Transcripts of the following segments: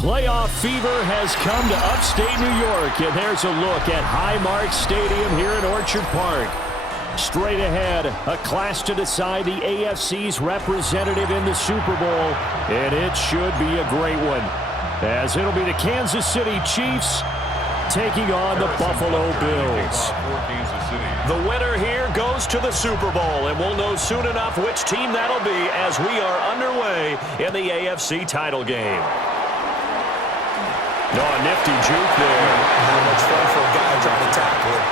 Playoff fever has come to upstate New York, and there's a look at Highmark Stadium here in Orchard Park. Straight ahead, a clash to decide the AFC's representative in the Super Bowl, and it should be a great one, as it'll be the Kansas City Chiefs taking on the Buffalo Bills. The winner here goes to the Super Bowl, and we'll know soon enough which team that'll be as we are underway in the AFC title game. No, a nifty juke there. How much fun for a guy trying to tackle it.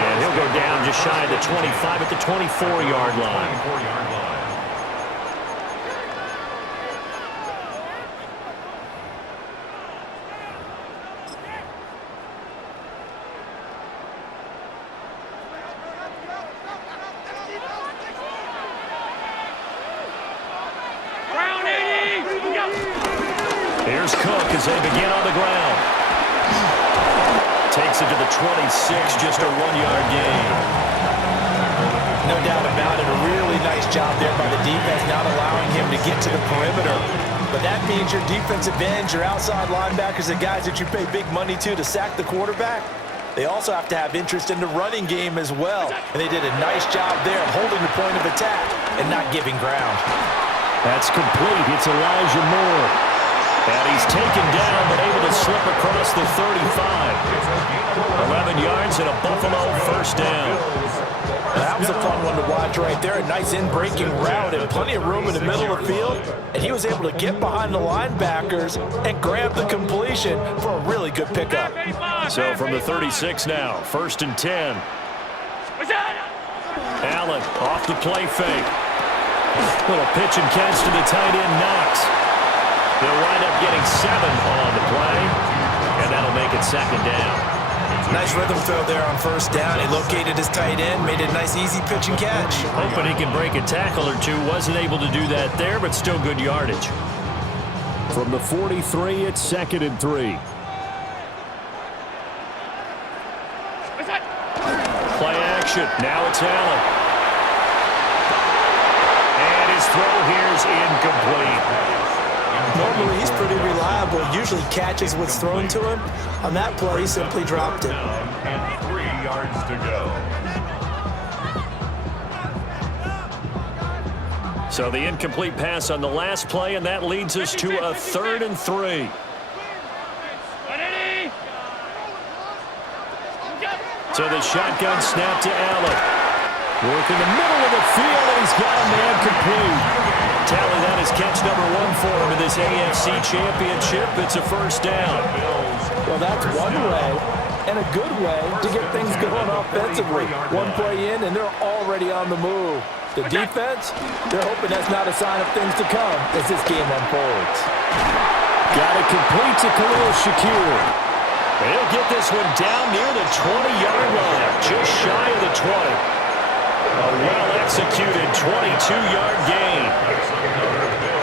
And he'll go down just shy of the 25 at the 24-yard line. Here's Cook as they begin on the ground. Takes it to the 26, just a 1-yard gain. No doubt about it, a really nice job there by the defense, not allowing him to get to the perimeter. But that means your defensive ends, your outside linebackers, the guys that you pay big money to sack the quarterback, they also have to have interest in the running game as well. And they did a nice job there holding the point of attack and not giving ground. That's complete. It's Elijah Moore. And he's taken down, but able to slip across the 35. 11 yards and a Buffalo first down. That was a fun one to watch right there. A nice in-breaking route and plenty of room in the middle of the field. And he was able to get behind the linebackers and grab the completion for a really good pickup. So from the 36 now, 1st and 10. Allen off the play fake. Little pitch and catch to the tight end, Knox. They'll wind up getting 7 on the play, and that'll make it 2nd down. Nice rhythm throw there on 1st down. He located his tight end, made a nice easy pitch and catch. Hoping he can break a tackle or two. Wasn't able to do that there, but still good yardage. From the 43, it's 2nd and 3. Play action. Now it's Allen. And his throw here's incomplete. Normally, he's pretty reliable. Usually catches what's thrown to him. On that play, he simply dropped it. And 3 yards to go. So the incomplete pass on the last play, and that leads us to a 3rd and 3. So the shotgun snap to Allen. Work in the middle of the field, and he's got a man complete. Tally, that is catch number 1 for him in this AFC championship. It's a first down. Well, that's one way, and a good way to get things going offensively. One play in, and they're already on the move. The defense, they're hoping that's not a sign of things to come as this game unfolds. Got it complete to Khalil Shakir. He'll get this one down near the 20-yard line, just shy of the 20. A well-executed 22-yard gain.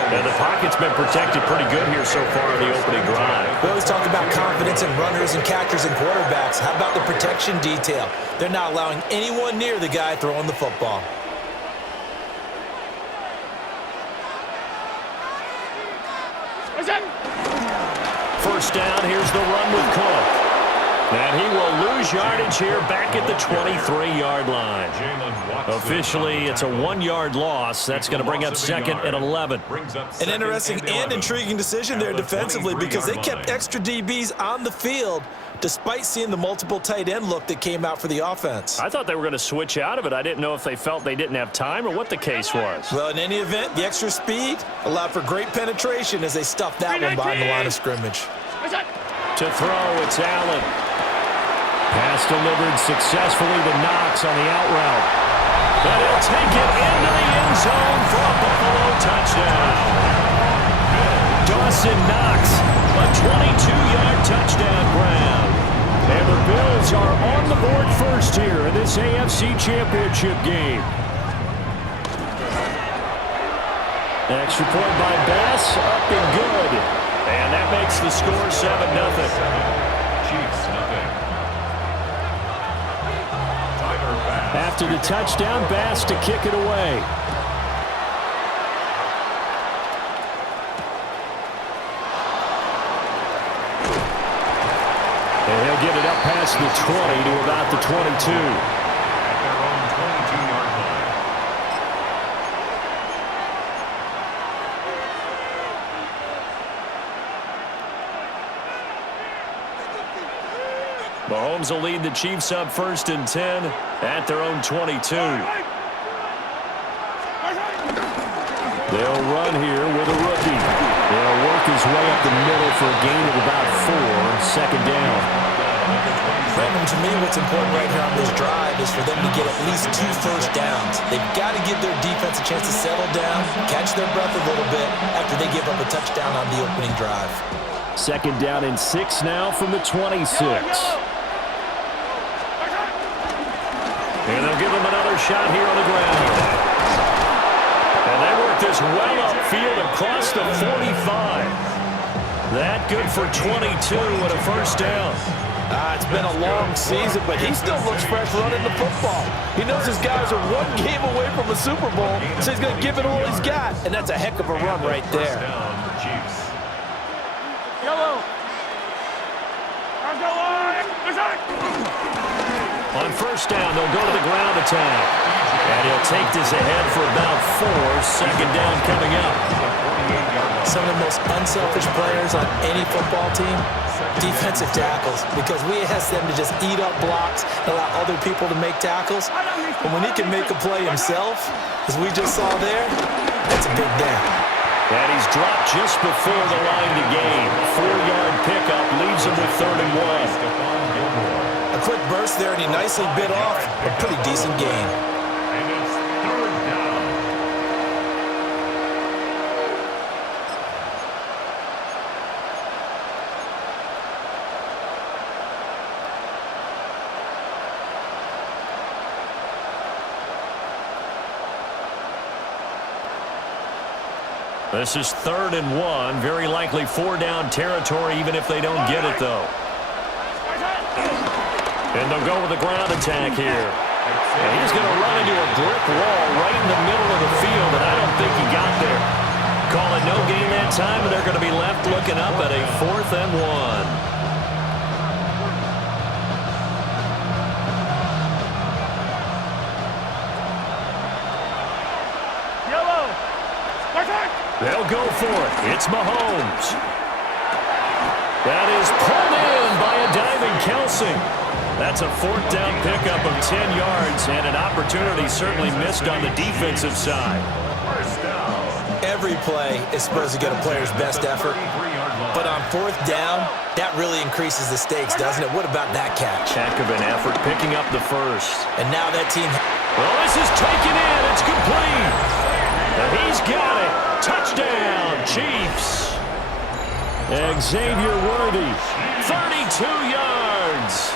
And the pocket's been protected pretty good here so far in the opening drive. We always talk about confidence in runners and catchers and quarterbacks. How about the protection detail? They're not allowing anyone near the guy throwing the football. First down, here's the run with Cook. And he will lose yardage here back at the 23-yard line. Officially, it's a 1-yard loss. That's going to bring up 2nd and 11. An interesting and intriguing decision there defensively because they kept extra DBs on the field despite seeing the multiple tight end look that came out for the offense. I thought they were going to switch out of it. I didn't know if they felt they didn't have time or what the case was. Well, in any event, the extra speed allowed for great penetration as they stuffed that one behind the line of scrimmage. To throw, it's Allen. Pass delivered successfully to Knox on the out route. But he'll take it into the end zone for a Buffalo touchdown. Dawson Knox, a 22-yard touchdown grab. And the Bills are on the board first here in this AFC Championship game. Extra point by Bass, up and good. And that makes the score 7-0. Chiefs, nothing. After the touchdown, Bass to kick it away. get it up past the 20 to about the 22. At their own 22-yard line. Mahomes will lead the Chiefs up 1st and 10 at their own 22. They'll run here with a rookie. They'll work his way up the middle for a gain of about 4, 2nd down. Brandon, to me, what's important right here on this drive is for them to get at least 2 first downs. They've got to give their defense a chance to settle down, catch their breath a little bit after they give up a touchdown on the opening drive. 2nd down and 6 now from the 26. And they'll give him another shot here on the ground. And they work this well upfield across the 45. That good for 22 and a 1st down. It's been a long season, but he still looks fresh running the football. He knows his guys are 1 game away from a Super Bowl, so he's going to give it all he's got. And that's a heck of a run right there. Down, Chiefs. On 1st down, they'll go to the ground attack. And he'll take this ahead for about 4, 2nd down coming up. Some of the most unselfish players on any football team, defensive tackles, because we ask them to just eat up blocks, allow other people to make tackles. But when he can make a play himself, as we just saw there, that's a big day. And he's dropped just before the line to gain. 4-yard pickup leaves him with 3rd and 1. A quick burst there, and he nicely bit off a pretty decent gain. And it's 3rd down. This is 3rd and 1. Very likely 4-down territory, even if they don't get it, though. And they'll go with a ground attack here. And he's going to run into a brick wall right in the middle of the field, and I don't think he got there. Call it no gain that time, and they're going to be left looking up at a 4th and 1. They'll go for it. It's Mahomes. That is pulled in by a diving Kelsey. That's a 4th down pickup of 10 yards, and an opportunity certainly missed on the defensive side. First down. Every play is supposed to get a player's best effort, but on 4th down, that really increases the stakes, doesn't it? What about that catch? Heck of an effort picking up the first. And now that team... Well, this is taken in. It's complete. And he's got it. Touchdown, Chiefs. Xavier Worthy, 32 yards.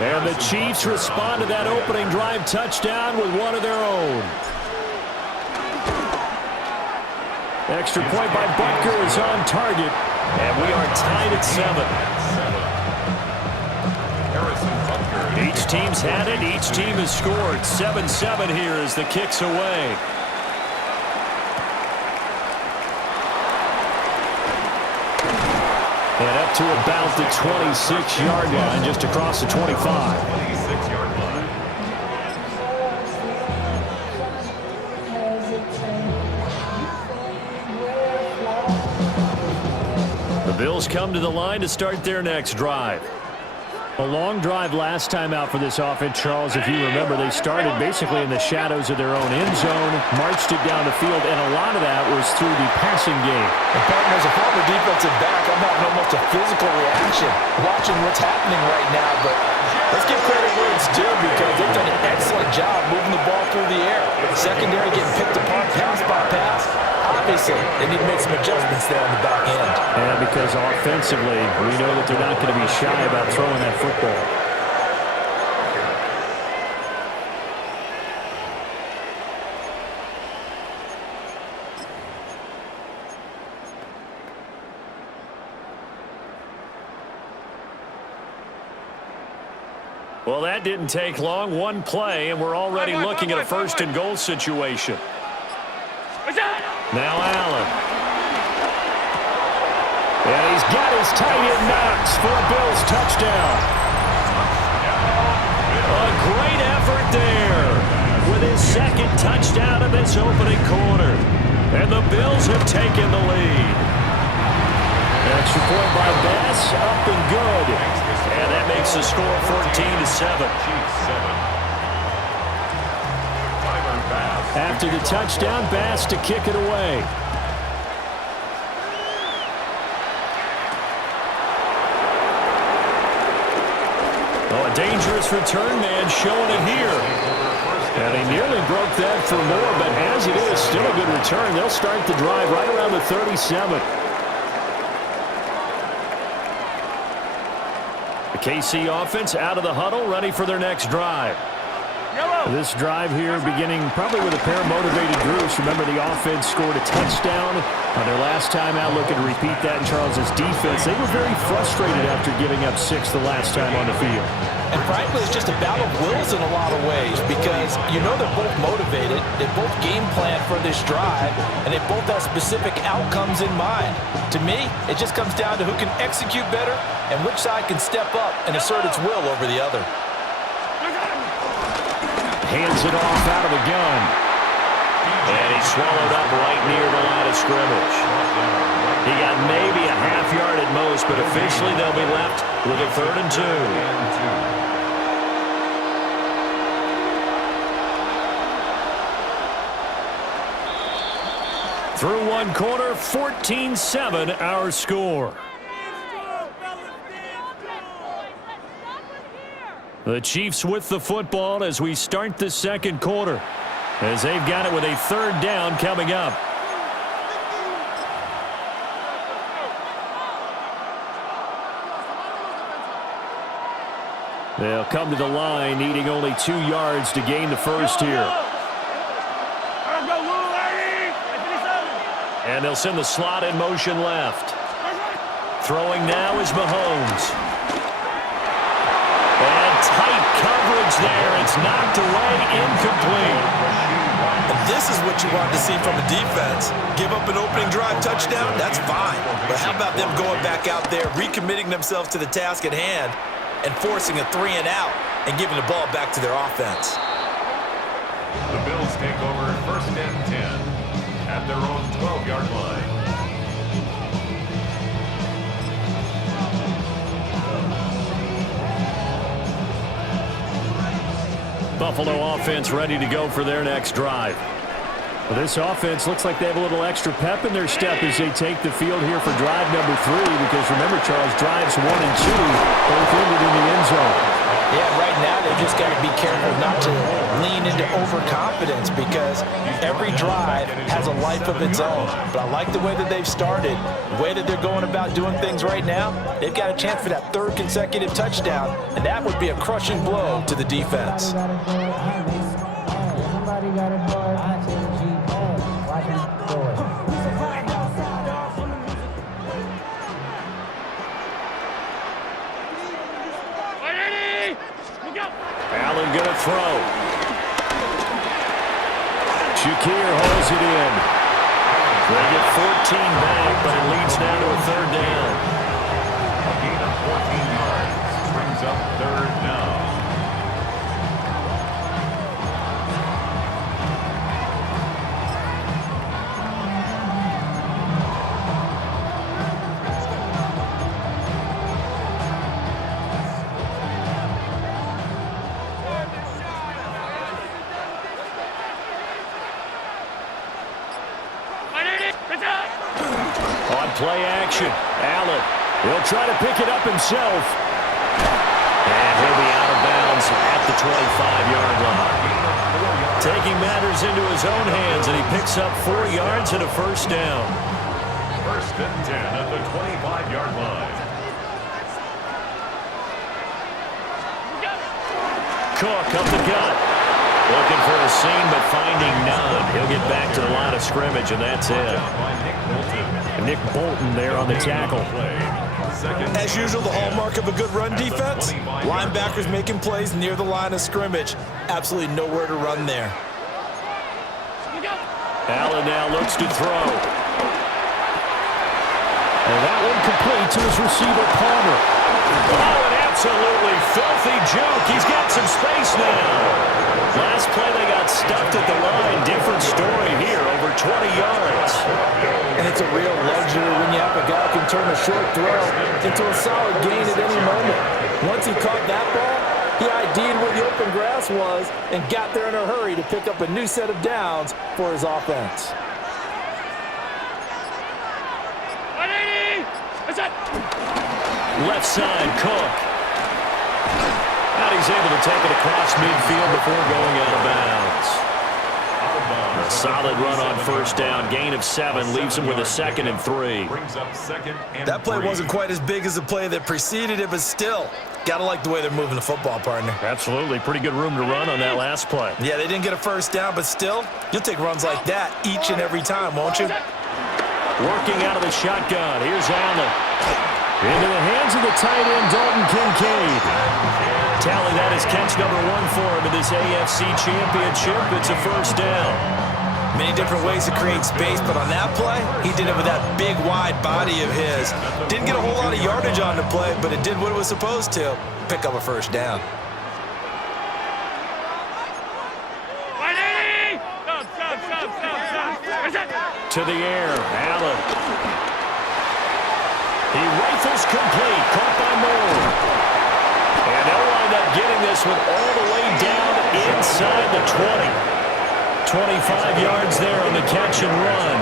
And the Chiefs respond to that opening drive touchdown with one of their own. Extra point by Butker is on target. And we are tied at 7. Each team's had it. Each team has scored. 7-7 here as the kick's away. And up to about the 26-yard line, just across the 25. 26-yard line. The Bills come to the line to start their next drive. A long drive last time out for this offense, Charles. If you remember, they started basically in the shadows of their own end zone, marched it down the field, and a lot of that was through the passing game. And partner, as a former defensive back, I'm having almost a physical reaction watching what's happening right now. But let's give credit where it's due, because they've done an excellent job moving the ball through the air. Secondary getting picked apart pass by pass. Obviously, they need to make some adjustments there on the back end. And because offensively, we know that they're not going to be shy about throwing that football. Well, that didn't take long. One play, and we're already looking at a 1st and goal situation. Now Allen. And he's got his tight end Knox for a Bills touchdown. Great effort there with his second touchdown of this opening quarter. And the Bills have taken the lead. Extra point by Bass, up and good. And that makes the score 14-7. After the touchdown, Bass to kick it away. Oh, a dangerous return man showing it here. And he nearly broke that for more, but as it is, still a good return. They'll start the drive right around the 37. The KC offense out of the huddle, ready for their next drive. This drive here beginning probably with a pair of motivated groups. Remember, the offense scored a touchdown on their last time out, looking to repeat that in Charles's defense. They were very frustrated after giving up 6 the last time on the field. And frankly, it's just a battle of wills in a lot of ways because you know they're both motivated, they both game plan for this drive, and they both have specific outcomes in mind. To me, it just comes down to who can execute better and which side can step up and assert its will over the other. Hands it off out of the gun. And he's swallowed up right near the line of scrimmage. He got maybe a half yard at most, but officially they'll be left with a 3rd and 2. Through one quarter, 14-7 our score. The Chiefs with the football as we start the second quarter, as they've got it with a 3rd down coming up. They'll come to the line, needing only 2 yards to gain the first here. And they'll send the slot in motion left. Throwing now is Mahomes. And tight coverage there. It's knocked away, incomplete. And this is what you want to see from a defense. Give up an opening drive touchdown, that's fine. But how about them going back out there, recommitting themselves to the task at hand, and forcing a 3 and out and giving the ball back to their offense. The Bills take over 1st and 10 at their own 12-yard line. Buffalo offense ready to go for their next drive. Well, this offense looks like they have a little extra pep in their step as they take the field here for drive number 3, because remember, Charles, drives 1 and 2 both ended in the end zone. Yeah, right now they've just got to be careful not to lean into overconfidence because every drive has a life of its own. But I like the way that they've started, the way that they're going about doing things right now. They've got a chance for that 3rd consecutive touchdown, and that would be a crushing blow to the defense. Allen going to throw. Shakir holds it in. They get 14 back, but it leads now to a 3rd down. A gain of 14 yards brings up 3rd down. On play action, Allen will try to pick it up himself. And he'll be out of bounds at the 25-yard line. Taking matters into his own hands, and he picks up 4 yards and a 1st down. 1st and 10 at the 25-yard line. Cook up the gut. Looking for a seam, but finding none. He'll get back to the line of scrimmage, and that's it. Nick Bolton there on the tackle. As usual, the hallmark of a good run defense, linebackers making plays near the line of scrimmage. Absolutely nowhere to run there. Allen now looks to throw. And that one complete to his receiver, Palmer. Oh, an Absolutely filthy juke. He's got some space now. Last play, they got stuffed at the line. Different story here, over 20 yards. And it's a real luxury when you have a guy who can turn a short throw into a solid gain at any moment. Once he caught that ball, he ID'd where the open grass was and got there in a hurry to pick up a new set of downs for his offense. Left side, Cook. And he's able to take it across midfield before going out of bounds. A solid run on first down. Gain of 7 leaves him with a 2nd and 3. That play wasn't quite as big as the play that preceded it, but still, gotta like the way they're moving the football, partner. Absolutely. Pretty good room to run on that last play. Yeah, they didn't get a first down, but still, you'll take runs like that each and every time, won't you? Working out of the shotgun. Here's Allen. Into the hands of the tight end, Dalton Kincaid. Tally that is catch number 1 for him in this AFC Championship. It's a first down. Many different ways to create space, but on that play, he did it with that big, wide body of his. Didn't get a whole lot of yardage on the play, but it did what it was supposed to. Pick up a first down. To the air, Allen. He rifles complete, caught by Moore. And they'll wind up getting this one all the way down inside the 20. 25 yards there on the catch and run.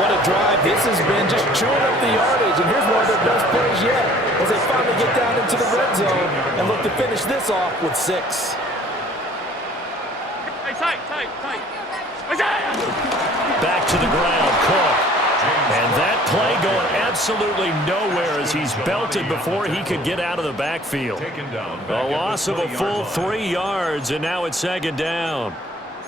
What a drive this has been, just chewing up the yardage. And here's one of their best plays yet as they finally get down into the red zone and look to finish this off with 6. Back to the ground, Cook. And that play going absolutely nowhere as he's belted before he could get out of the backfield. A loss of a full 3 yards, and now it's 2nd down.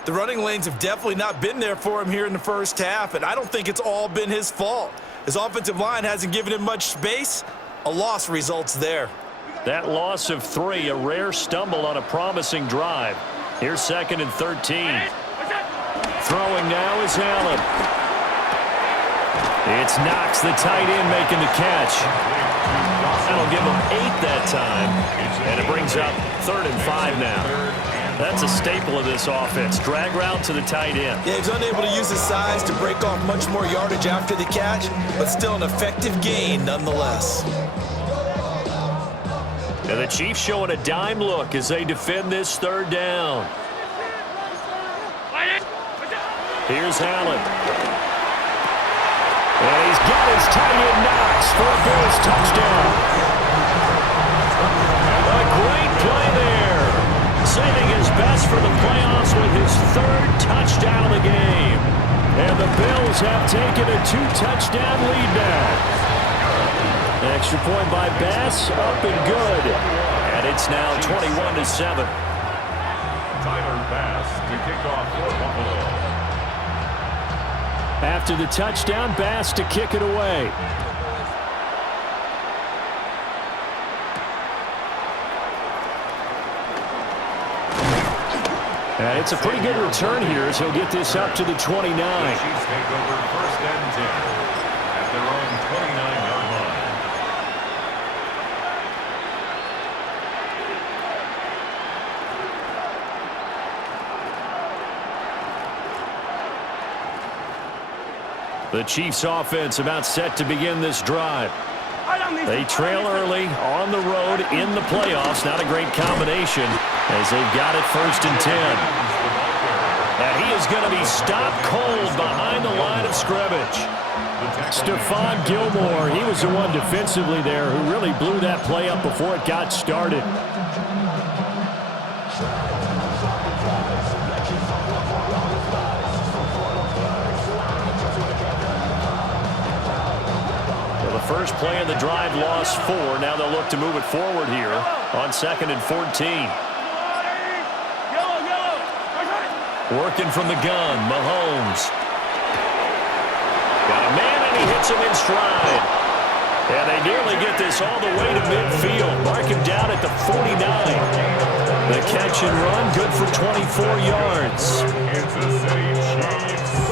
The running lanes have definitely not been there for him here in the first half, and I don't think it's all been his fault. His offensive line hasn't given him much space. A loss results there. That loss of 3, a rare stumble on a promising drive. Here's 2nd and 13. Throwing now is Allen. It's Knox, the tight end, making the catch. That'll give him 8 that time. And it brings up 3rd and 5 now. That's a staple of this offense. Drag route to the tight end. Yeah, he's unable to use his size to break off much more yardage after the catch, but still an effective gain nonetheless. And the Chiefs showing a dime look as they defend this 3rd down. Here's Allen. And he's got his tight end Knox for a Bills touchdown. A great play there. Saving his best for the playoffs with his 3rd touchdown of the game. And the Bills have taken a 2-touchdown lead back. Extra point by Bass, up and good. And it's now 21-7. Tyler Bass to kick off for Buffalo. After the touchdown, Bass to kick it away. And it's a pretty good return here as he'll get this up to the 29. The Chiefs take over 1st and 10 at their own 29-yard line. The Chiefs offense about set to begin this drive. They trail early on the road in the playoffs. Not a great combination as they've got it 1st and 10. And he is going to be stopped cold behind the line of scrimmage. Stephon Gilmore, he was the one defensively there who really blew that play up before it got started. First play of the drive, lost 4. Now they'll look to move it forward here on 2nd and 14. Working from the gun, Mahomes. Got a man, and he hits him in stride. And they nearly get this all the way to midfield. Mark him down at the 49. The catch and run, good for 24 yards. Kansas City Chiefs.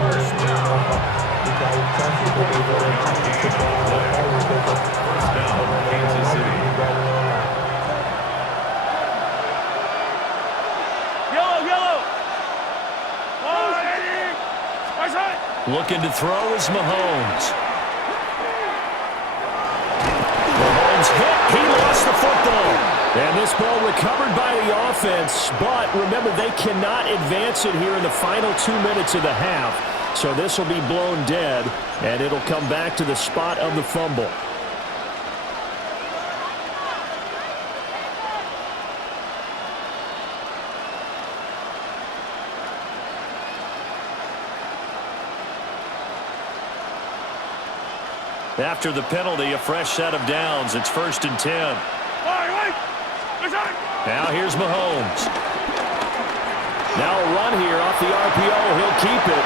First down, Kansas City. Looking to throw is Mahomes. Mahomes hit. He lost the football. And this ball recovered by the offense. But remember, they cannot advance it here in the final 2 minutes of the half. So this will be blown dead, and it'll come back to the spot of the fumble. After the penalty, a fresh set of downs. It's 1st and 10. Now here's Mahomes. Now a run here off the RPO. He'll keep it.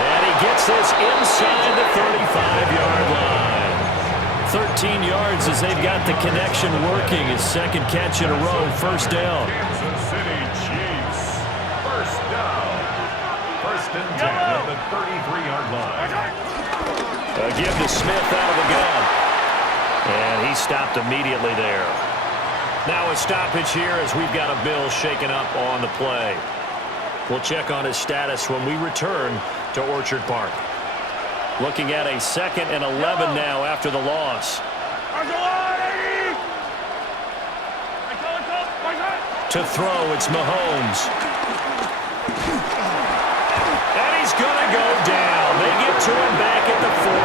And he gets this inside the 35-yard line. 13 yards as they've got the connection working. His second catch in a row. 1st down. Kansas City Chiefs. 1st down. 1st and 10 at the 33-yard line. A give to Smith out of the gun. And he stopped immediately there. Now a stoppage here as we've got a Bill shaken up on the play. We'll check on his status when we return to Orchard Park. Looking at a 2nd and 11 now after the loss. To throw, it's Mahomes. And he's going to go down. They get to him back at the 40.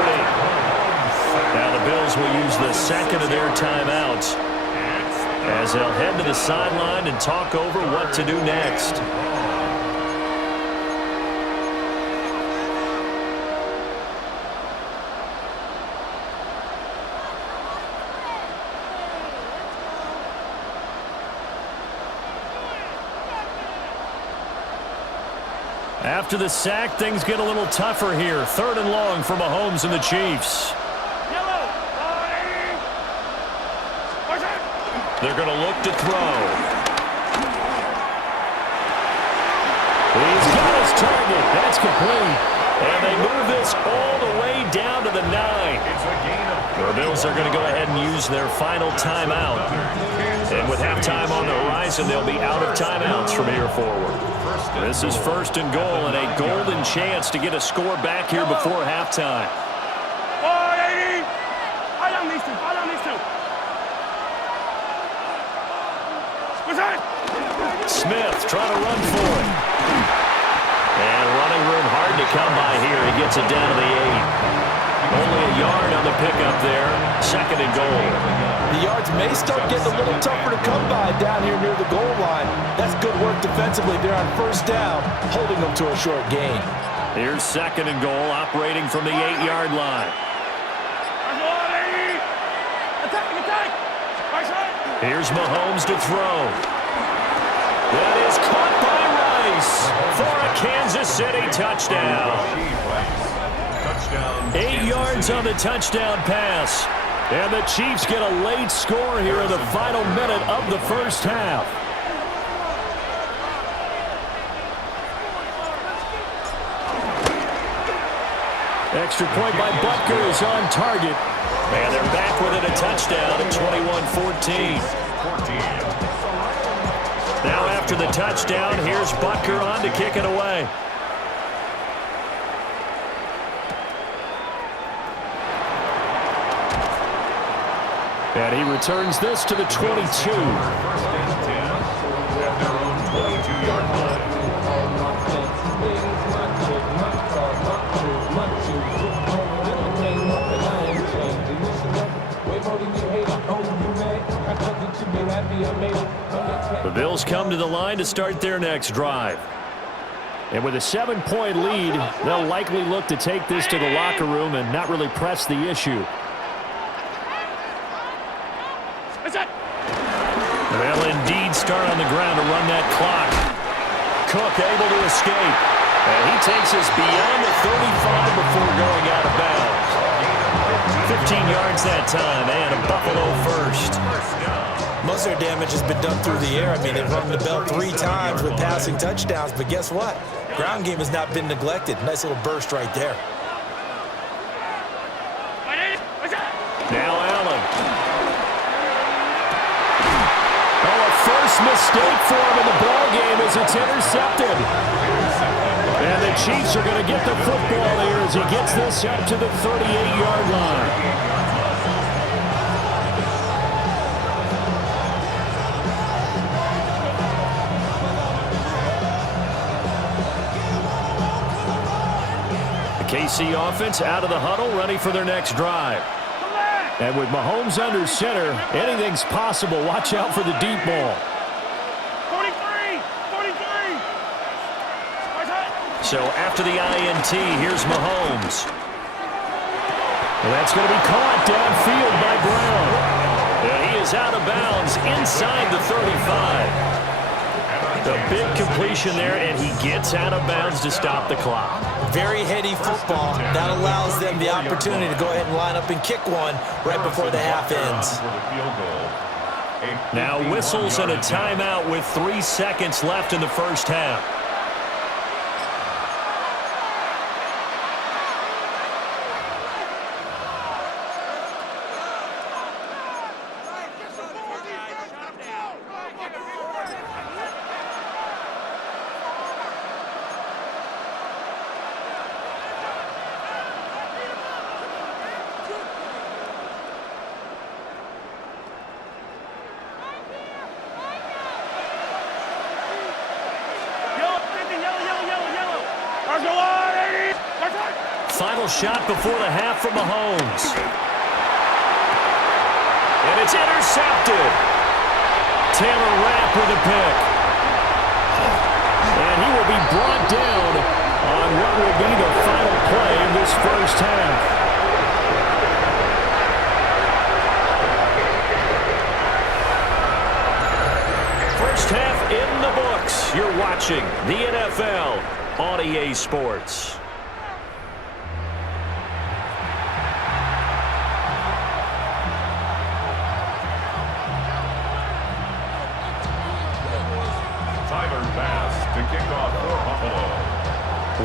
Now the Bills will use the second of their timeouts as they'll head to the sideline and talk over what to do next. After the sack, things get a little tougher here. 3rd and long for Mahomes and the Chiefs. They're going to look to throw. He's got his target. That's complete. And they move this all the way down to the 9. The Bills are going to go ahead and use their final timeout. And with halftime on the horizon, they'll be out of timeouts from here forward. This is 1st and goal and a golden chance to get a score back here before halftime. Smith trying to run for it. And running room hard to come by here. He gets it down to the 8. Only a yard on the pickup there. 2nd and goal. The yards may start getting a little tougher to come by down here near the goal line. That's good work defensively there on 1st down, holding them to a short gain. Here's 2nd and goal, operating from the 8-yard line. Here's Mahomes to throw. That is caught by Rice for a Kansas City touchdown. 8 yards on the touchdown pass. And the Chiefs get a late score here in the final minute of the 1st half. Extra point by Butker is on target. And they're back within a touchdown at 21-14. Now after the touchdown, here's Butker on to kick it away. And he returns this to the 22. 1st and 10 at their own 22-yard line. The Bills come to the line to start their next drive. And with a 7-point lead, they'll likely look to take this to the locker room and not really press the issue. They'll indeed start on the ground to run that clock. Cook able to escape. And he takes us beyond the 35 before going out of bounds. 15 yards that time, and a Buffalo first. Most of their damage has been done through the air. I mean, they've rung the bell 3 times with passing touchdowns, but guess what? Ground game has not been neglected. Nice little burst right there. Now Allen. Oh, a first mistake for him in the ball game as it's intercepted. And the the Chiefs are going to get the football here as he gets this up to the 38-yard line. KC offense out of the huddle, ready for their next drive. And with Mahomes under center, anything's possible. Watch out for the deep ball. 43! So after the INT, here's Mahomes. And that's going to be caught downfield by Brown. And he is out of bounds inside the 35. A big completion there, and he gets out of bounds to stop the clock. Very heady football. That allows them the opportunity to go ahead and line up and kick one right before the half ends. Now whistles and a timeout with 3 seconds left in the first half. Final shot before the half from Mahomes. And it's intercepted. Taylor Rapp with a pick. And he will be brought down on what will be the final play of this first half. First half in the books. You're watching the NFL on EA Sports.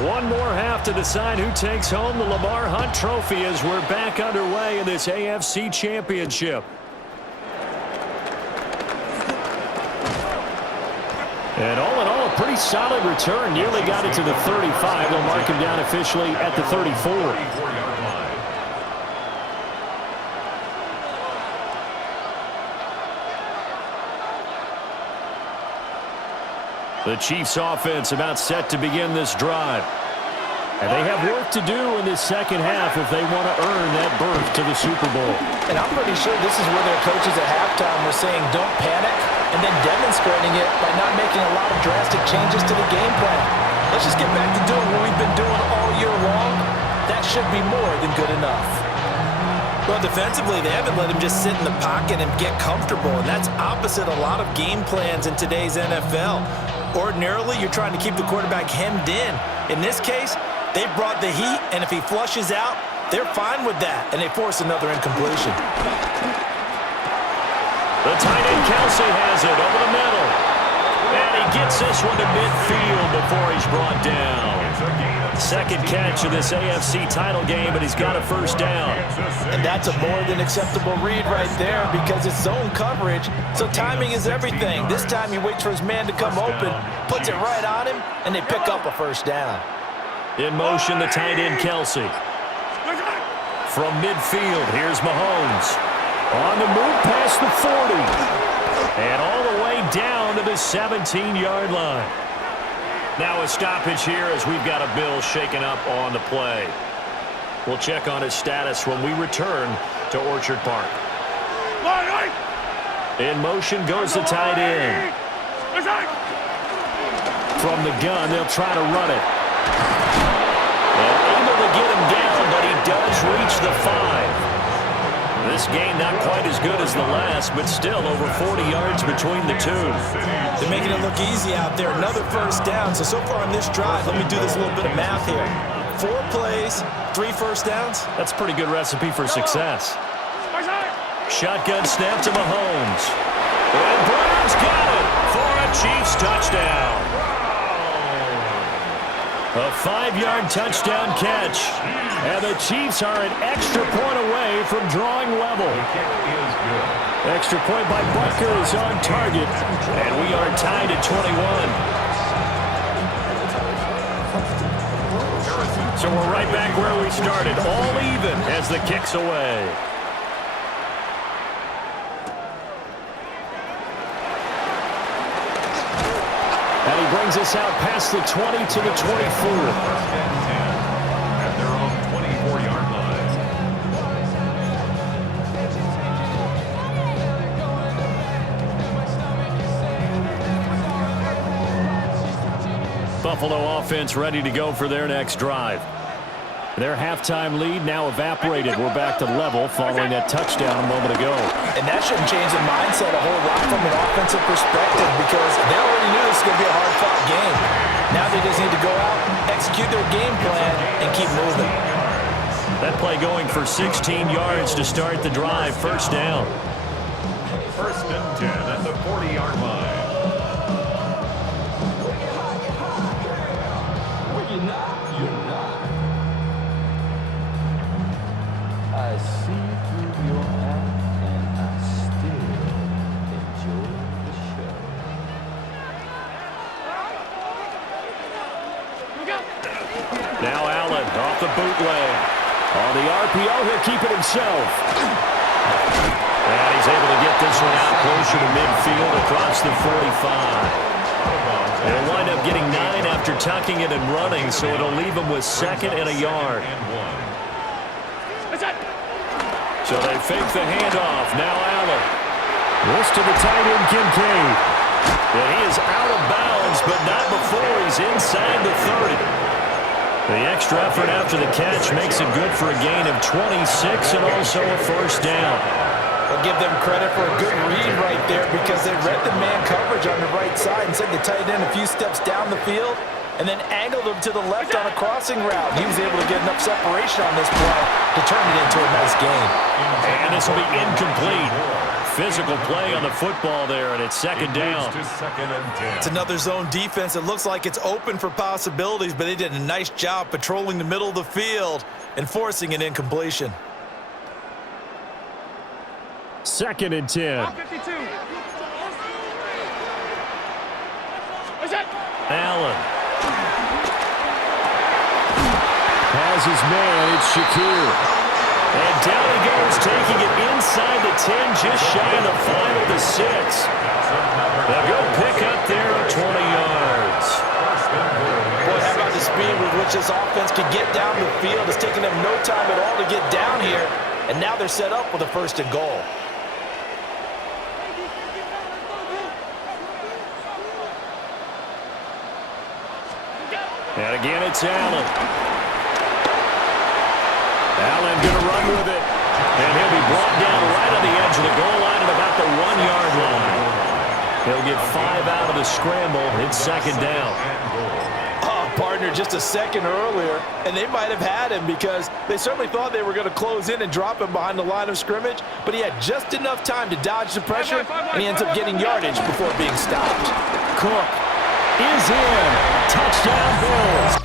One more half to decide who takes home the Lamar Hunt Trophy as we're back underway in this AFC Championship. And all in all, a pretty solid return. Nearly got it to the 35. They'll mark him down officially at the 34. The Chiefs offense about set to begin this drive. And they have work to do in this second half if they want to earn that berth to the Super Bowl. And I'm pretty sure this is where their coaches at halftime were saying don't panic, and then demonstrating it by not making a lot of drastic changes to the game plan. Let's just get back to doing what we've been doing all year long. That should be more than good enough. Well, defensively, they haven't let him just sit in the pocket and get comfortable, and that's opposite a lot of game plans in today's NFL. Ordinarily, you're trying to keep the quarterback hemmed in. In this case, they brought the heat, and if he flushes out, they're fine with that, and they force another incompletion. The tight end Kelsey has it over the middle. And he gets this one to midfield before he's brought down. Second catch of this AFC title game, but he's got a first down. And that's a more than acceptable read right there because it's zone coverage, so timing is everything. This time he waits for his man to come open, puts it right on him, and they pick up a first down. In motion, the tight end Kelsey. From midfield, here's Mahomes. On the move past the 40. And all the way down to the 17-yard line. Now a stoppage here as we've got a Bill shaken up on the play. We'll check on his status when we return to Orchard Park. In motion goes the tight end. From the gun, they'll try to run it. And able to get him down, but he does reach the 5. This game not quite as good as the last, but still over 40 yards between the two. They're making it look easy out there. Another first down. So far on this drive, let me do this little bit of math here. 4 plays, 3 first downs. That's a pretty good recipe for success. Shotgun snap to Mahomes. And Brown's got it for a Chiefs touchdown. A 5-yard touchdown catch. And the Chiefs are an extra point away from drawing level. Extra point by Butker is on target. And we are tied at 21. So we're right back where we started, all even as the kick's away. And he brings us out past the 20 to the 24. At their own 24-yard line. Buffalo offense ready to go for their next drive. Their halftime lead now evaporated. We're back to level following that touchdown a moment ago. And that shouldn't change the mindset a whole lot from an offensive perspective because they already knew this was going to be a hard-fought game. Now they just need to go out, execute their game plan, and keep moving. That play going for 16 yards to start the drive. First down. First and 10 at the 40-yard line. I see through your act and I still enjoy the show. Now Allen off the bootleg. On the RPO, he'll keep it himself. And he's able to get this one out closer to midfield across the 45. They'll wind up getting 9 after tucking it and running, so it'll leave him with second and a yard. So they fake the handoff. Now Allen. This to the tight end, Kincaid. And he is out of bounds, but not before he's inside the 30. The extra effort after the catch makes it good for a gain of 26 and also a first down. I'll give them credit for a good read right there because they read the man coverage on the right side and sent the tight end a few steps down the field and then angled him to the left on a crossing route. He was able to get enough separation on this play to turn it into a nice gain. And this will be incomplete. Physical play on the football there, and it's second down. It's another zone defense. It looks like it's open for possibilities, but they did a nice job patrolling the middle of the field and forcing an incompletion. Second and 10. 52. Allen has his man. It's Shakir. And down he goes, taking it inside the 10, just shy of the 5 of the 6. They'll go pick up there at 20 yards. Boy, how about the speed with which this offense can get down the field? It's taking them no time at all to get down here, and now they're set up with a first and goal. And again, it's Allen. Allen going to run with it. And he'll be brought down right on the edge of the goal line at about the 1-yard line. He'll get 5 out of the scramble. It's second down. Oh, partner, just a second earlier, and they might have had him because they certainly thought they were going to close in and drop him behind the line of scrimmage, but he had just enough time to dodge the pressure, and he ends up getting yardage before being stopped. Cook is in. Touchdown, Bills.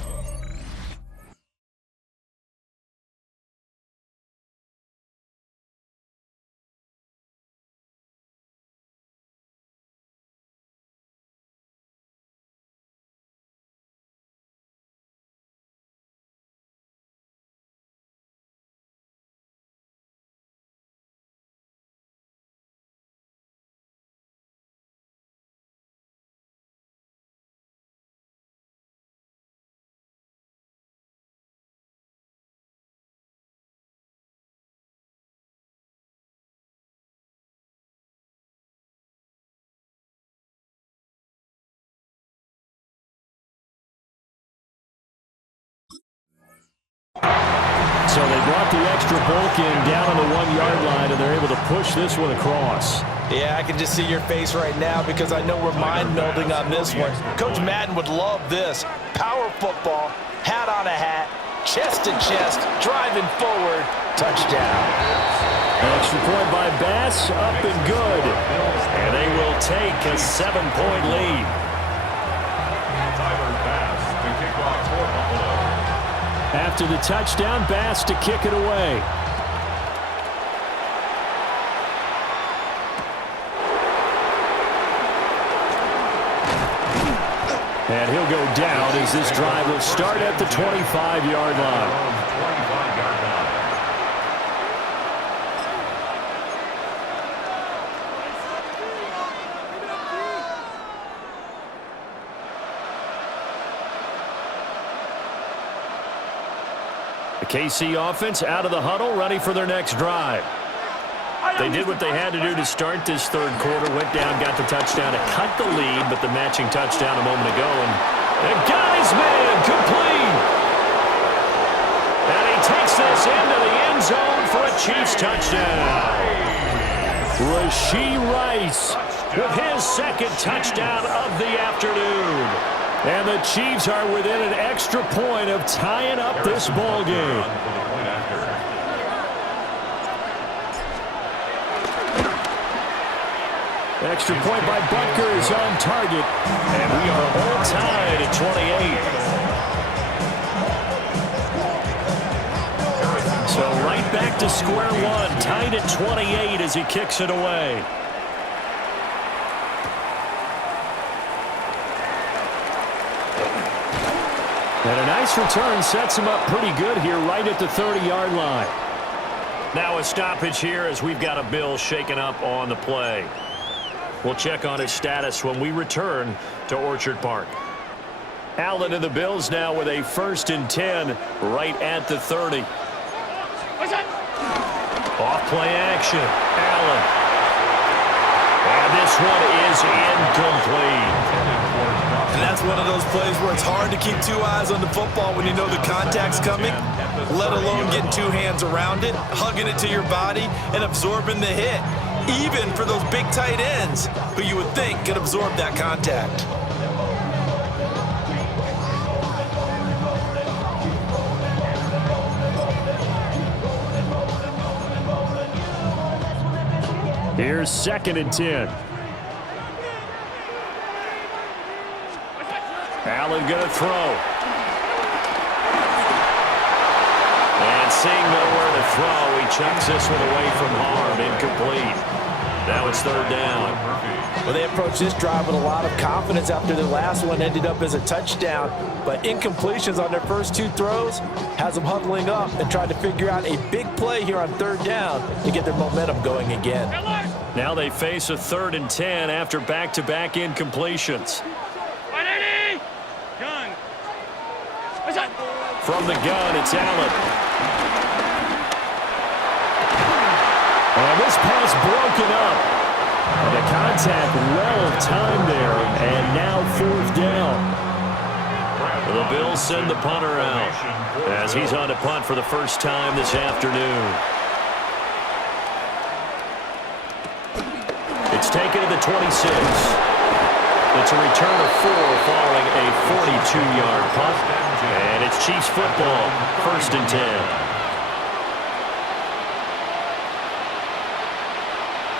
So they brought the extra bulk in down on the 1-yard line, and they're able to push this one across. Yeah, I can just see your face right now because I know we're mind-melding on this one. Coach Madden would love this. Power football, hat on a hat, chest to chest, driving forward, touchdown. An extra point by Bass, up and good. And they will take a 7-point lead. After the touchdown, Bass to kick it away. And he'll go down as this drive will start at the 25-yard line. The KC offense out of the huddle, ready for their next drive. They did what they had to do to start this third quarter, went down, got the touchdown to cut the lead, but the matching touchdown a moment ago, and the guy's man complete. And he takes this into the end zone for a Chiefs touchdown. Rashee Rice with his second touchdown of the afternoon. And the Chiefs are within an extra point of tying up this ball game. Extra point by Butker is on target. And we are all tied at 28. So right back to square one, tied at 28 as he kicks it away. And a nice return sets him up pretty good here right at the 30-yard line. Now a stoppage here as we've got a Bill shaken up on the play. We'll check on his status when we return to Orchard Park. Allen and the Bills now with a 1st and 10 right at the 30. Off play action. Allen. And this one is incomplete. And that's one of those plays where it's hard to keep two eyes on the football when you know the contact's coming, let alone getting two hands around it, hugging it to your body, and absorbing the hit, even for those big tight ends who you would think could absorb that contact. Here's 2nd and 10. Allen going to throw. And seeing nowhere to throw, he chucks this one away from harm. Incomplete. Now it's 3rd down. Well, they approached this drive with a lot of confidence after their last one ended up as a touchdown. But incompletions on their first 2 throws has them huddling up and trying to figure out a big play here on 3rd down to get their momentum going again. Now they face a 3rd and 10 after back-to-back incompletions. From the gun, it's Allen. And this pass broken up. And the contact well timed there. And now 4th down. The Bills send the punter out as he's on to punt for the first time this afternoon. It's taken to the 26. It's a return of 4 following a 42-yard punt. And it's Chiefs football, 1st and 10.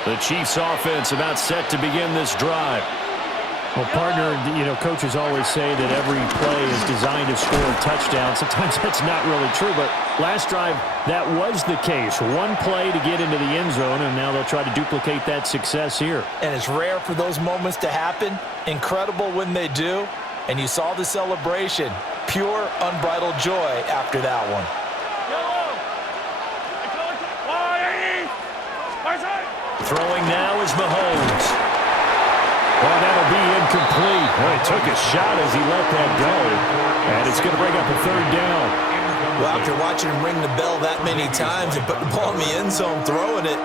The Chiefs offense about set to begin this drive. Well, partner, coaches always say that every play is designed to score a touchdown. Sometimes that's not really true, but last drive, that was the case. One play to get into the end zone, and now they'll try to duplicate that success here. And it's rare for those moments to happen. Incredible when they do. And you saw the celebration. Pure, unbridled joy after that one. Throwing now is Mahomes. Well, that'll be incomplete. Well, he took a shot as he let that go. And it's going to bring up a 3rd down. Well, after watching him ring the bell that many times and put the ball in the end zone, throwing it,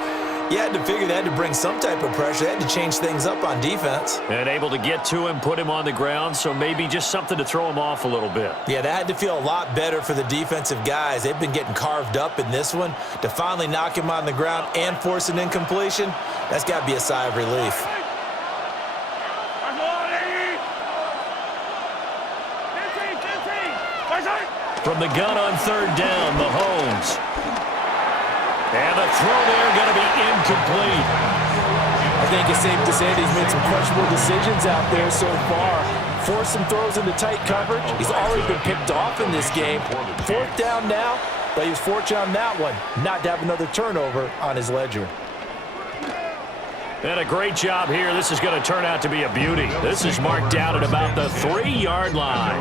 you had to figure they had to bring some type of pressure. They had to change things up on defense. And able to get to him, put him on the ground, so maybe just something to throw him off a little bit. Yeah, that had to feel a lot better for the defensive guys. They've been getting carved up in this one. To finally knock him on the ground and force an incompletion, that's got to be a sigh of relief. From the gun on 3rd down, Mahomes. And the throw there going to be incomplete. I think it's safe to say that he's made some questionable decisions out there so far. Forced some throws into tight coverage. He's already been picked off in this game. 4th down now, but he was fortunate on that one not to have another turnover on his ledger. And a great job here. This is going to turn out to be a beauty. This is marked out at about the 3-yard line.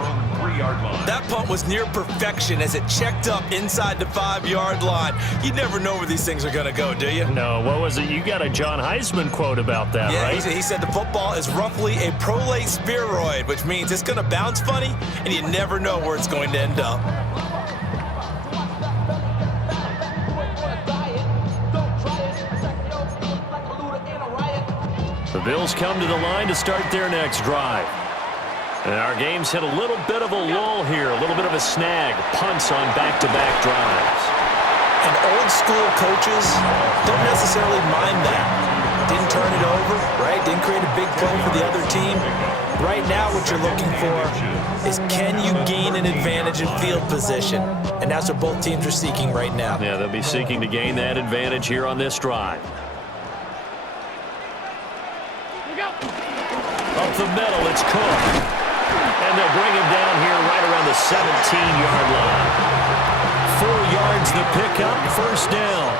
That punt was near perfection as it checked up inside the 5-yard line. You never know where these things are going to go, do you? No, what was it? You got a John Heisman quote about that, yeah, right? He said the football is roughly a prolate spheroid, which means it's going to bounce funny, and you never know where it's going to end up. The Bills come to the line to start their next drive. And our game's hit a little bit of a lull here, a little bit of a snag, punts on back-to-back drives. And old school coaches don't necessarily mind that. Didn't turn it over, right? Didn't create a big play for the other team. Right now what you're looking for is can you gain an advantage in field position? And that's what both teams are seeking right now. Yeah, they'll be seeking to gain that advantage here on this drive. Up the middle, it's Cook. And they'll bring him down here right around the 17-yard line. 4 yards the pickup, first down.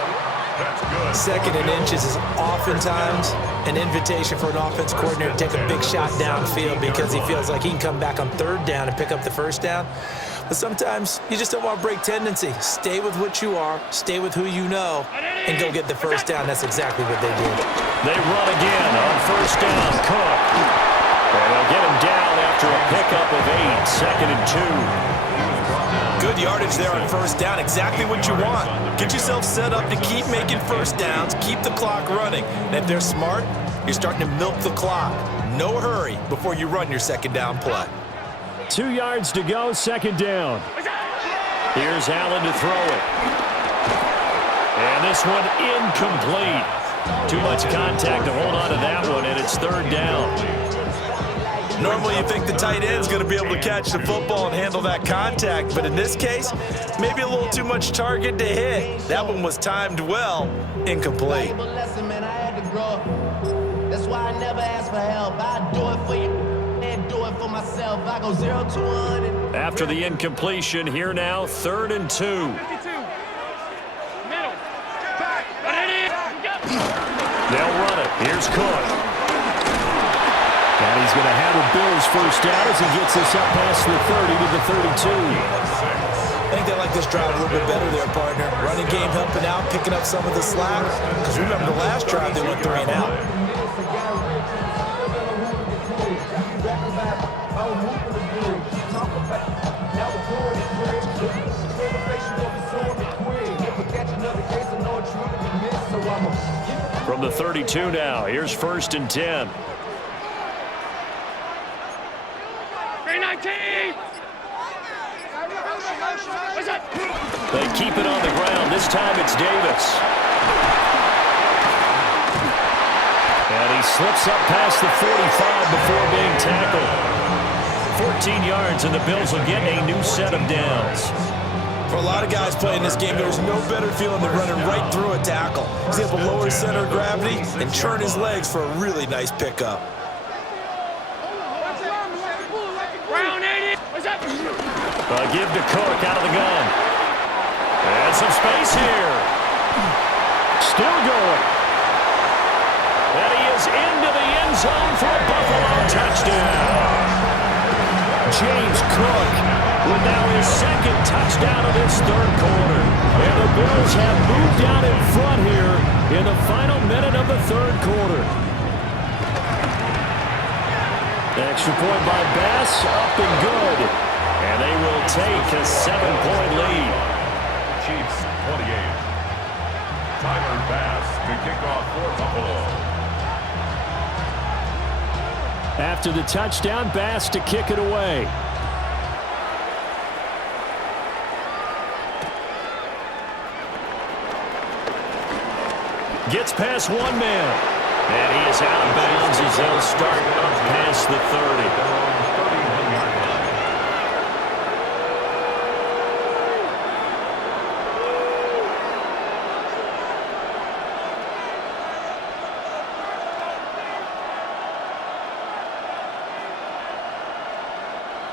That's good. Second and inches is oftentimes an invitation for an offense coordinator to take a big shot downfield because he feels like he can come back on third down and pick up the first down. But sometimes you just don't want to break tendency. Stay with what you are, stay with who you know, and go get the first down. That's exactly what they did. They run again on first down, Cook. And they'll get him down after a pickup of 8, second and 2. Good yardage there on first down, exactly what you want. Get yourself set up to keep making first downs, keep the clock running. And if they're smart, you're starting to milk the clock. No hurry before you run your second down play. 2 yards to go, second down. Here's Allen to throw it. And this one incomplete. Too much contact to hold on to that one, and it's third down. Normally you think the tight end's going to be able to catch the football and handle that contact, but in this case, maybe a little too much target to hit. That one was timed well, incomplete. That's why I never ask for help. I do it for you and do it for myself. I go 0 to 100. After the incompletion, here now, third and 2. 52. Middle. Back. They'll run it. Here's Cook. And he's going to have the Bills first down as he gets us up past the 30 to the 32. I think they like this drive a little bit better there, partner. Running game helping out, picking up some of the slack. Because remember the last drive, they went 3 and out. From the 32 now, here's first and 10. 319. They keep it on the ground. This time it's Davis. And he slips up past the 45 before being tackled. 14 yards, and the Bills will get a new set of downs. For a lot of guys playing this game, there's no better feeling than running right through a tackle. He's able to lower his center of gravity and turn his legs for a really nice pickup. Give to Cook out of the gun. And some space here. Still going. And he is into the end zone for a Buffalo touchdown. James Cook with now his second touchdown of this third quarter. And the Bills have moved out in front here in the final minute of the third quarter. The extra point by Bass, up and good. And they will take a 7-point lead. Chiefs 28. Tyler Bass to kick off for Buffalo. After the touchdown, Bass to kick it away. Gets past one man. And he is out of bounds as they'll start past the 30.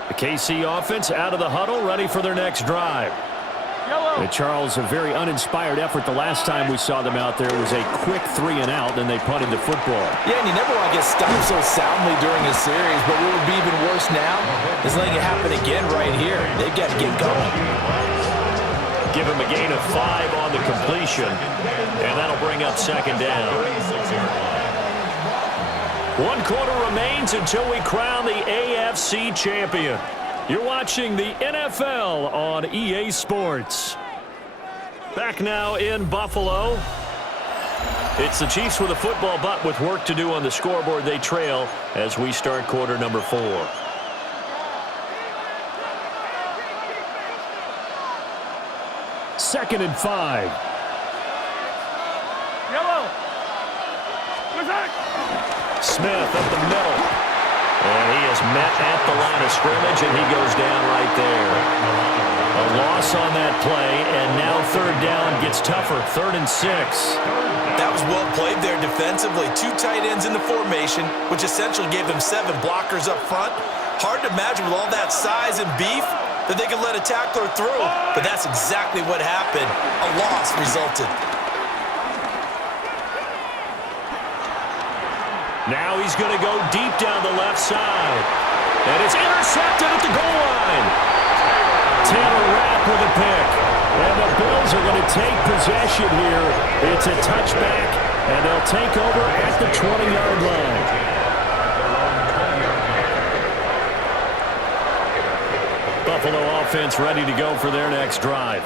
The KC offense out of the huddle, ready for their next drive. And Charles, a very uninspired effort the last time we saw them out there. It was a quick 3 and out, and they punted the football. Yeah, and you never want to get stopped so soundly during a series, but what would be even worse now is letting it happen again right here. They've got to get going. Give him a gain of 5 on the completion, and that'll bring up second down. 1 quarter remains until we crown the AFC champion. You're watching the NFL on EA Sports. Back now in Buffalo. It's the Chiefs with a football, but with work to do on the scoreboard. They trail as we start quarter number 4. Second and 5. Yellow. Smith up the middle. And he is met at the line of scrimmage, and he goes down right there. A loss on that play, and now third down gets tougher. 3rd and 6. That was well played there defensively. 2 tight ends in the formation, which essentially gave them 7 blockers up front. Hard to imagine with all that size and beef that they could let a tackler through, but that's exactly what happened. A loss resulted. Now he's going to go deep down the left side. And it's intercepted at the goal line. Taylor Rapp with a pick. And the Bills are going to take possession here. It's a touchback, and they'll take over at the 20-yard line. Buffalo offense ready to go for their next drive.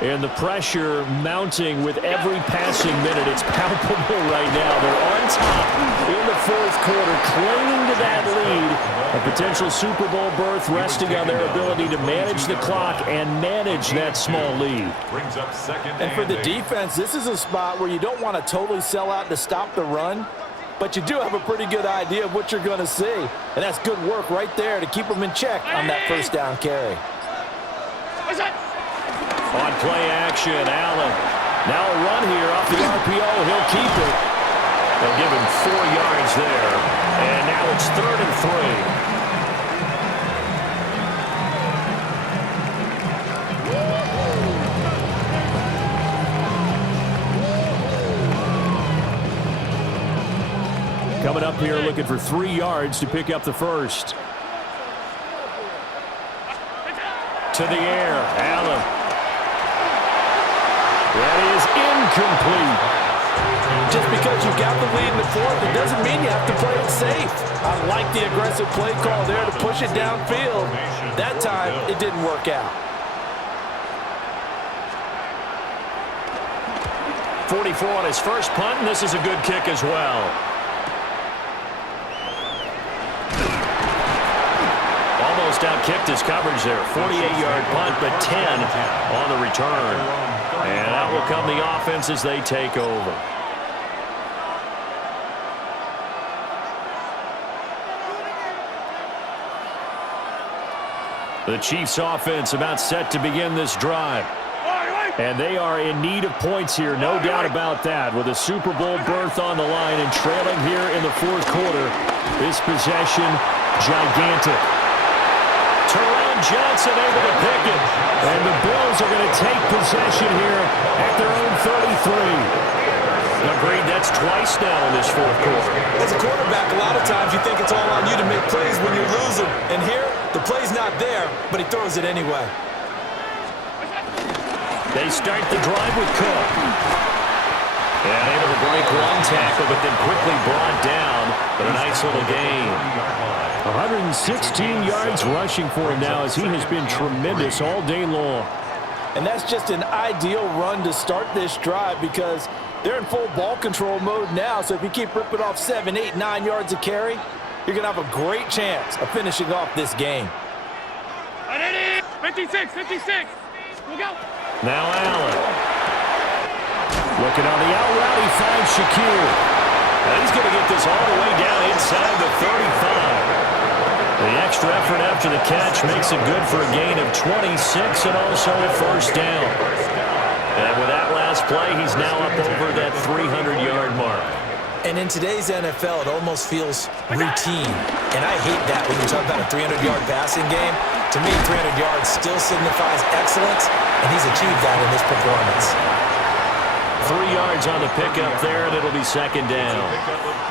And the pressure mounting with every passing minute. It's palpable right now. They're on top in the 4th quarter, clinging to that lead. A potential Super Bowl berth resting on their ability to manage the clock and manage that small lead. Brings up second And for the defense, this is a spot where you don't want to totally sell out to stop the run, but you do have a pretty good idea of what you're going to see. And that's good work right there to keep them in check on that first down carry. On play action, Allen. Now a run here off the RPO. He'll keep it. They'll give him 4 yards there. And now it's 3rd and 3. Coming up here looking for 3 yards to pick up the first. To the air, Allen. That is incomplete. Just because you got the lead in the 4th, it doesn't mean you have to play it safe. I like the aggressive play call there to push it downfield. That time, it didn't work out. 44 on his first punt, and this is a good kick as well. Almost out-kicked his coverage there. 48-yard punt, but 10 on the return. And out will come the offense as they take over. The Chiefs offense about set to begin this drive. And they are in need of points here, no doubt about that. With a Super Bowl berth on the line and trailing here in the 4th quarter, this possession gigantic. Johnson able to pick it. And the Bills are going to take possession here at their own 33. Agreed, that's twice now in this 4th quarter. As a quarterback, a lot of times you think it's all on you to make plays when you're losing. And here, the play's not there, but he throws it anyway. They start the drive with Cook. And able to break 1 tackle, but then quickly brought down. But a nice little gain. 116 yards rushing for him now as he has been tremendous all day long. And that's just an ideal run to start this drive because they're in full ball control mode now. So if you keep ripping off 7, 8, 9 yards a carry, you're going to have a great chance of finishing off this game. 56. Look out. Now Allen. Looking on the out route, he finds Shakir. And he's going to get this all the way down inside the 35. The extra effort after the catch makes it good for a gain of 26 and also a first down. And with that last play, he's now up over that 300-yard mark. And in today's NFL, it almost feels routine. And I hate that when you talk about a 300-yard passing game. To me, 300 yards still signifies excellence, and he's achieved that in this performance. 3 yards on the pickup there, and it'll be second down.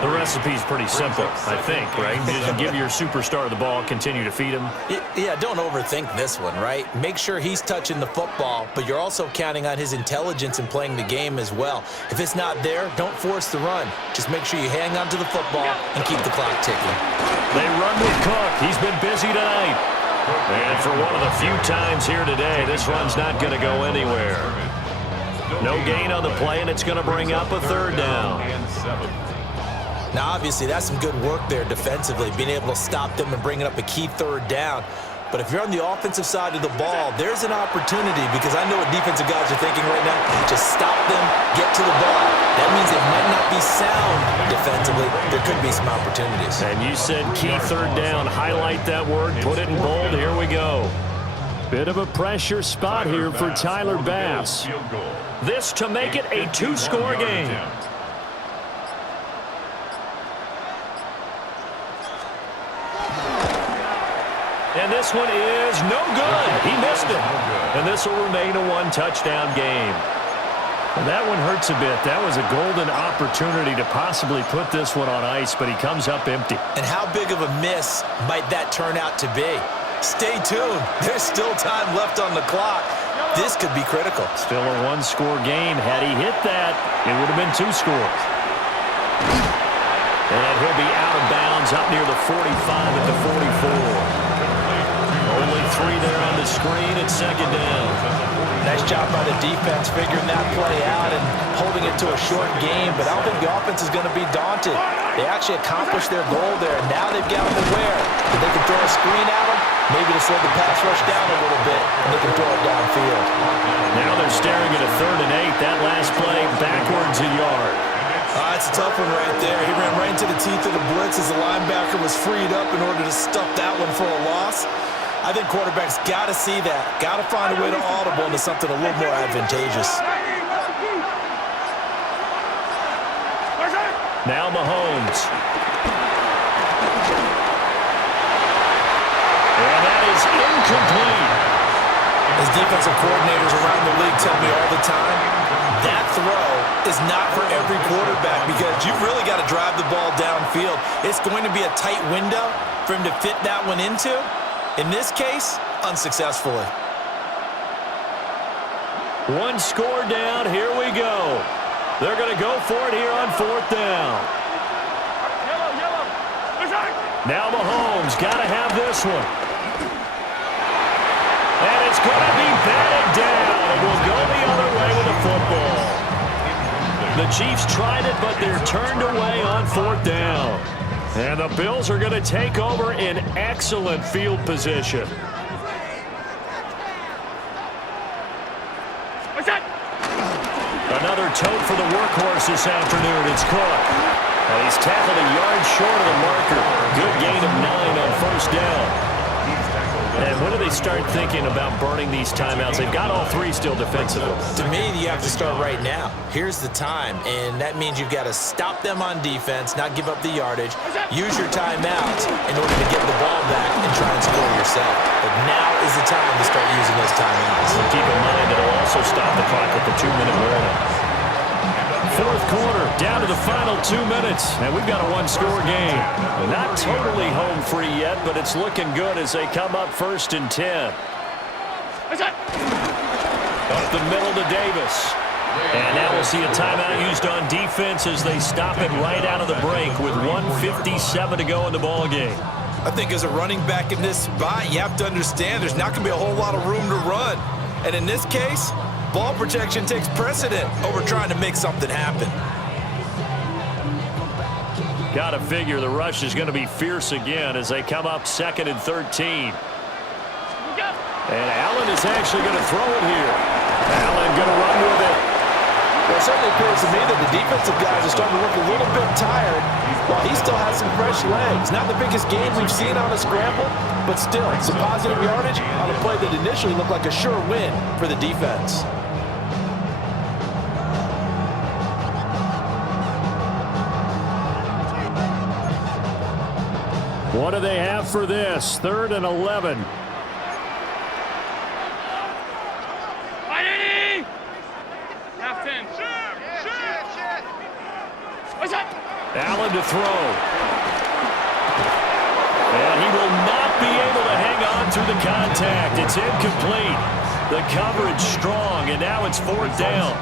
The recipe's pretty simple, I think, right? Just give your superstar the ball, continue to feed him. Yeah, don't overthink this one, right? Make sure he's touching the football, but you're also counting on his intelligence in playing the game as well. If it's not there, don't force the run. Just make sure you hang on to the football and keep the clock ticking. They run with Cook. He's been busy tonight. And for one of the few times here today, this run's not going to go anywhere. No gain on the play, and it's going to bring up a third down. Now, obviously, that's some good work there defensively, being able to stop them and bringing up a key third down. But if you're on the offensive side of the ball, there's an opportunity, because I know what defensive guys are thinking right now. Just stop them, get to the ball. That means it might not be sound defensively. There could be some opportunities. And you said key third down. Highlight that word. Put it in bold. Here we go. Bit of a pressure spot here for Tyler Bass. This to make it a 2-score game. And this one is no good. He missed it. And this will remain a 1-touchdown game. And that one hurts a bit. That was a golden opportunity to possibly put this one on ice, but he comes up empty. And how big of a miss might that turn out to be? Stay tuned. There's still time left on the clock. This could be critical. Still a 1-score game. Had he hit that, it would have been 2 scores. And he'll be out of bounds up near the 45 at the 44. Only 3 there on the screen at second down. Nice job by the defense figuring that play out and holding it to a short game, but I don't think the offense is going to be daunted. They actually accomplished their goal there, and now they've got them where they can throw a screen at them, maybe to slow the pass rush down a little bit, and they can throw it downfield. Now they're staring at a 3rd and 8. That last play backwards a yard. That's a tough one right there. He ran right into the teeth of the blitz as the linebacker was freed up in order to stuff that one for a loss. I think quarterbacks got to see that. Got to find a way to audible into something a little more advantageous. Now Mahomes. And that is incomplete. As defensive coordinators around the league tell me all the time, that throw is not for every quarterback because you've really got to drive the ball downfield. It's going to be a tight window for him to fit that one into. In this case, unsuccessfully. 1 score down. Here we go. They're going to go for it here on 4th down. Now Mahomes got to have this one. And it's going to be batted down. It will go the other way with the football. The Chiefs tried it, but they're turned away on 4th down. And the Bills are going to take over in excellent field position. Another tote for the workhorse this afternoon. It's Cook. And he's tackled a yard short of the marker. Good gain of 9 on 1st down. And when do they start thinking about burning these timeouts? They've got all 3 still defensively. To me, you have to start right now. Here's the time, and that means you've got to stop them on defense, not give up the yardage, use your timeouts in order to get the ball back and try and score yourself. But now is the time to start using those timeouts. And keep in mind it'll also stop the clock at the 2-minute warning. 4th quarter, down to the final 2 minutes, and we've got a 1-score game. Not totally home free yet, but it's looking good as they come up 1st and 10. Up the middle to Davis. And now we'll see a timeout used on defense as they stop it right out of the break with 1:57 to go in the ball game. I think as a running back in this spot, you have to understand there's not going to be a whole lot of room to run. And in this case, ball protection takes precedent over trying to make something happen. Got to figure the rush is going to be fierce again as they come up 2nd and 13. And Allen is actually going to throw it here. Allen going to run with it. Well, it certainly appears to me that the defensive guys are starting to look a little bit tired while he still has some fresh legs. Not the biggest game we've seen on a scramble, but still some positive yardage on a play that initially looked like a sure win for the defense. What do they have for this? 3rd and 11. Allen to throw. And he will not be able to hang on through the contact. It's incomplete. The coverage strong, and now it's 4th down.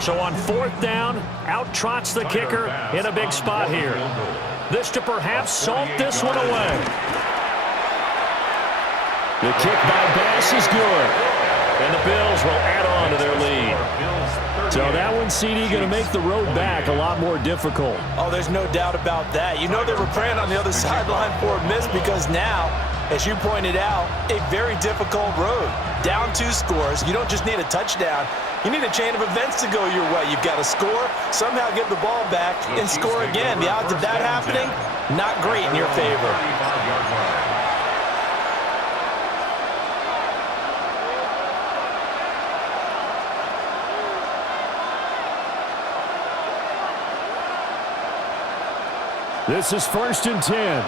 So on 4th down, out trots the kicker in a big spot here. This to perhaps salt this one away. The kick by Bass is good. And the Bills will add on to their lead. So that one, CD, going to make the road back a lot more difficult. Oh, there's no doubt about that. You know they were praying on the other sideline for a miss because now, as you pointed out, a very difficult road. Down 2 scores. You don't just need a touchdown. You need a chain of events to go your way. You've got to score, somehow give the ball back, and score again. The odds of that happening, not great in your favor. This is 1st and 10.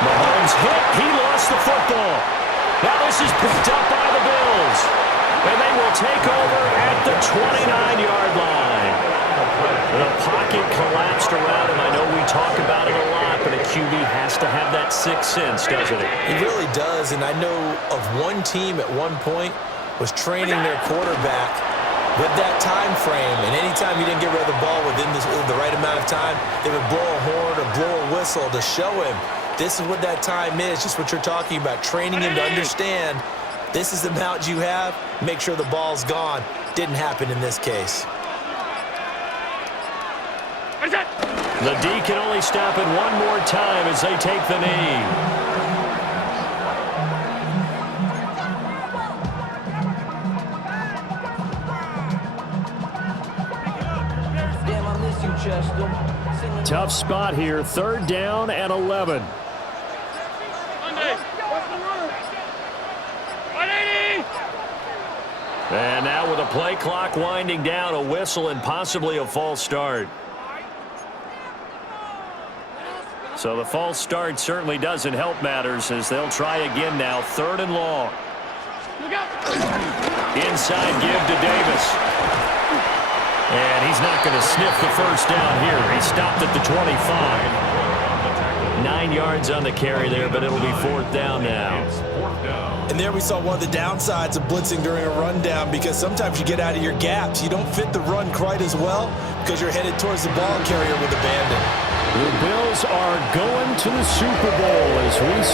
Mahomes hit. He lost the football. Now this is picked up by the Bills. And they will take over at the 29-yard line. The pocket collapsed around him. I know we talk about it a lot, but a QB has to have that sixth sense, doesn't it? He really does, and I know of one team at one point was training their quarterback with that time frame, and anytime he didn't get rid of the ball within the right amount of time, they would blow a horn or blow a whistle to show him this is what that time is, just what you're talking about, training him to understand this is the amount you have, make sure the ball's gone. Didn't happen in this case. The D can only stop it one more time as they take the knee. Tough spot here, 3rd down and 11. And now with a play clock winding down, a whistle and possibly a false start. So the false start certainly doesn't help matters as they'll try again now, 3rd and long. Inside give to Davis. And he's not going to sniff the first down here. He stopped at the 25. 9 yards on the carry there, but it'll be 4th down now. And there we saw one of the downsides of blitzing during a rundown because sometimes you get out of your gaps. You don't fit the run quite as well because you're headed towards the ball carrier with abandon. The Bills are going to the Super Bowl as we